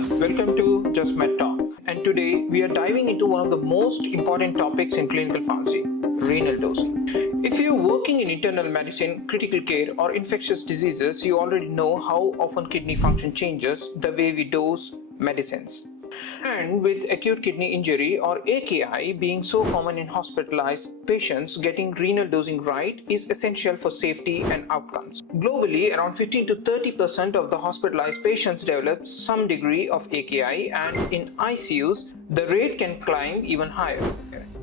everyone, welcome to Just Med Talk. And today we are diving into one of the most important topics in clinical pharmacy, renal dosing. If you're working in internal medicine, critical care, or infectious diseases, you already know how often kidney function changes the way we dose medicines. And with acute kidney injury or AKI being so common in hospitalized patients, getting renal dosing right is essential for safety and outcomes. Globally, around 15 to 30% of the hospitalized patients develop some degree of AKI, and in ICUs, the rate can climb even higher.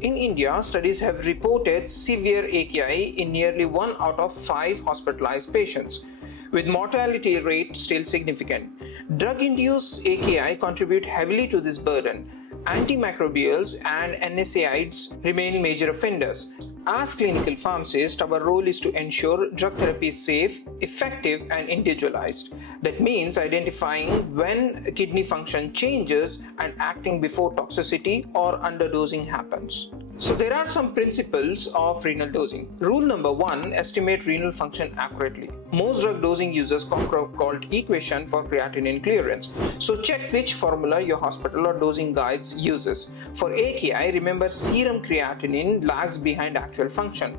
In India, studies have reported severe AKI in nearly 1 out of 5 hospitalized patients, with mortality rate still significant. Drug-induced AKI contribute heavily to this burden. Antimicrobials and NSAIDs remain major offenders. As clinical pharmacists, our role is to ensure drug therapy is safe, effective, and individualized. That means identifying when kidney function changes and acting before toxicity or underdosing happens. So there are some principles of renal dosing. Rule number 1, estimate renal function accurately. Most drug dosing uses called equation for creatinine clearance. So check which formula your hospital or dosing guides uses. For AKI, remember serum creatinine lags behind actual function.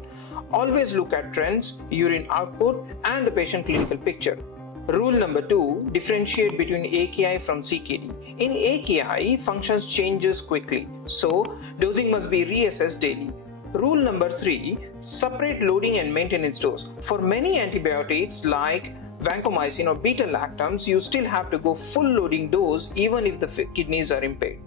Always look at trends, urine output, and the patient clinical picture. Rule number 2, differentiate between AKI from CKD. In AKI, functions changes quickly, so dosing must be reassessed daily. Rule number 3, separate loading and maintenance dose. For many antibiotics like vancomycin or beta-lactams, you still have to go full loading dose even if the kidneys are impaired.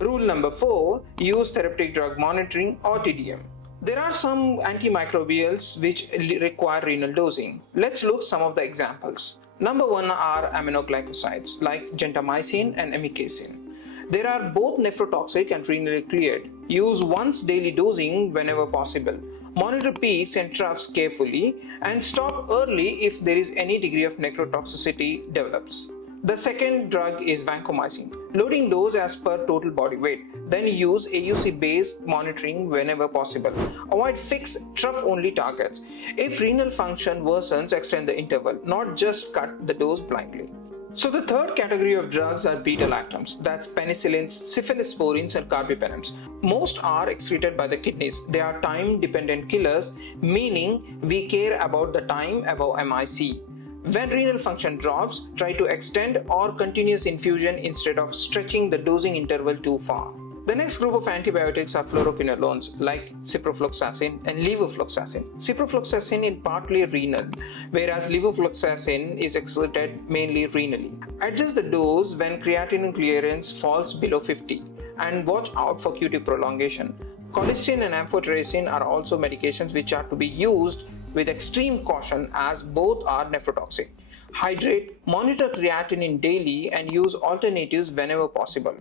Rule number 4, use therapeutic drug monitoring or TDM. There are some antimicrobials which require renal dosing. Let's look some of the examples. Number 1 are aminoglycosides like gentamicin and amikacin. They are both nephrotoxic and renally cleared. Use once daily dosing whenever possible. Monitor peaks and troughs carefully and stop early if there is any degree of necrotoxicity develops. The second drug is vancomycin. Loading dose as per total body weight. Then use AUC-based monitoring whenever possible. Avoid fixed trough-only targets. If renal function worsens, extend the interval, not just cut the dose blindly. So the third category of drugs are beta-lactams, that's penicillins, cephalosporins, and carbapenems. Most are excreted by the kidneys. They are time-dependent killers, meaning we care about the time above MIC. When renal function drops, try to extend or continuous infusion instead of stretching the dosing interval too far. The next group of antibiotics are fluoroquinolones like ciprofloxacin and levofloxacin. Ciprofloxacin is partly renal, whereas levofloxacin is excreted mainly renally. Adjust the dose when creatinine clearance falls below 50 and watch out for QT prolongation. Colistin and amphotericin are also medications which are to be used with extreme caution as both are nephrotoxic. Hydrate, monitor creatinine daily, and use alternatives whenever possible.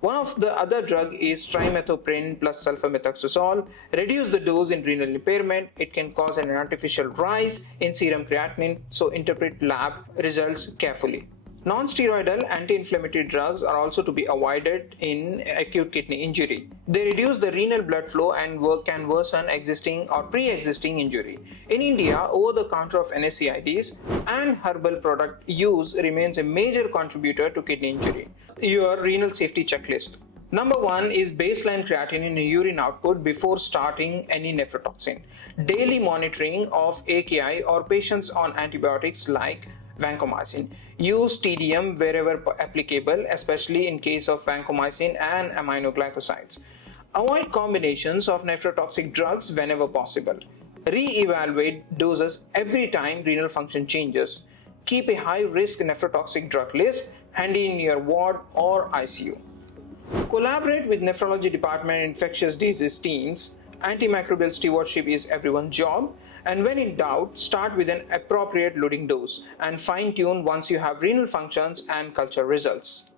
One of the other drug is trimethoprim plus sulfamethoxazole. Reduce the dose in renal impairment. It can cause an artificial rise in serum creatinine, so interpret lab results carefully. Non-steroidal anti-inflammatory drugs are also to be avoided in acute kidney injury. They reduce the renal blood flow and can worsen existing or pre-existing injury. In India, over-the-counter of NSAIDs and herbal product use remains a major contributor to kidney injury. Your renal safety checklist. Number 1 is baseline creatinine and urine output before starting any nephrotoxin. Daily monitoring of AKI or patients on antibiotics like vancomycin. Use TDM wherever applicable, especially in case of vancomycin and aminoglycosides. Avoid combinations of nephrotoxic drugs whenever possible. Re-evaluate doses every time renal function changes. Keep a high-risk nephrotoxic drug list handy in your ward or ICU. Collaborate with nephrology department and infectious disease teams. Antimicrobial stewardship is everyone's job, and when in doubt, start with an appropriate loading dose and fine-tune once you have renal functions and culture results.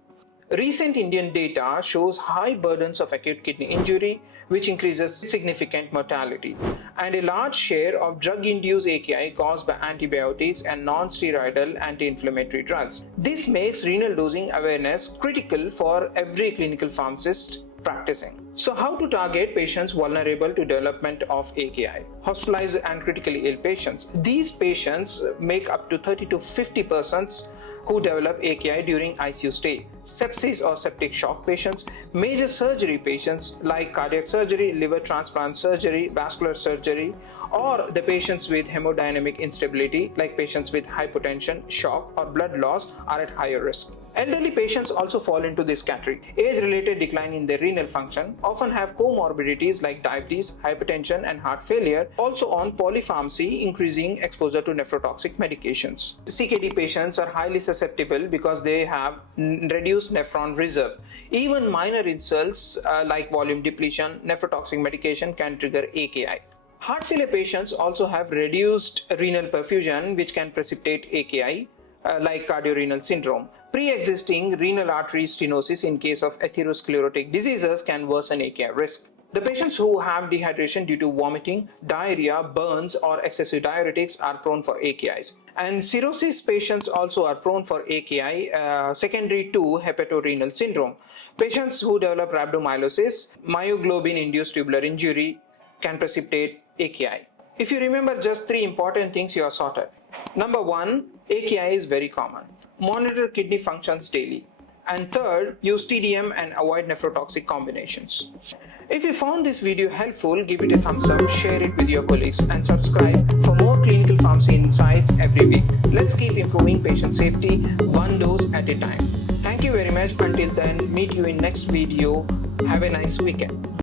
Recent Indian data shows high burdens of acute kidney injury, which increases significant mortality, and a large share of drug-induced AKI caused by antibiotics and non-steroidal anti-inflammatory drugs. This makes renal dosing awareness critical for every clinical pharmacist practicing. So how to target patients vulnerable to development of AKI? Hospitalized and critically ill patients. These patients make up to 30 to 50% who develop AKI during ICU stay. sepsis or septic shock patients, major surgery patients like cardiac surgery, liver transplant surgery, vascular surgery, or the patients with hemodynamic instability like patients with hypotension, shock, or blood loss are at higher risk. Elderly patients also fall into this category. Age-related decline in their renal function often have comorbidities like diabetes, hypertension, and heart failure, also on polypharmacy, increasing exposure to nephrotoxic medications. CKD patients are highly susceptible because they have reduced nephron reserve. Even minor insults like volume depletion, nephrotoxic medication can trigger AKI. Heart failure patients also have reduced renal perfusion, which can precipitate AKI. Like cardiorenal syndrome. Pre-existing renal artery stenosis in case of atherosclerotic diseases can worsen AKI risk. The patients who have dehydration due to vomiting, diarrhea, burns, or excessive diuretics are prone for AKIs. And cirrhosis patients also are prone for AKI secondary to hepatorenal syndrome. Patients who develop rhabdomyolysis, myoglobin-induced tubular injury can precipitate AKI. If you remember just 3 important things, you are sorted. Number 1, AKI is very common. Monitor kidney functions daily. And third, use TDM and avoid nephrotoxic combinations. If you found this video helpful, give it a thumbs up, share it with your colleagues, and subscribe for more clinical pharmacy insights every week. Let's keep improving patient safety one dose at a time. Thank you very much. Until then, meet you in next video. Have a nice weekend.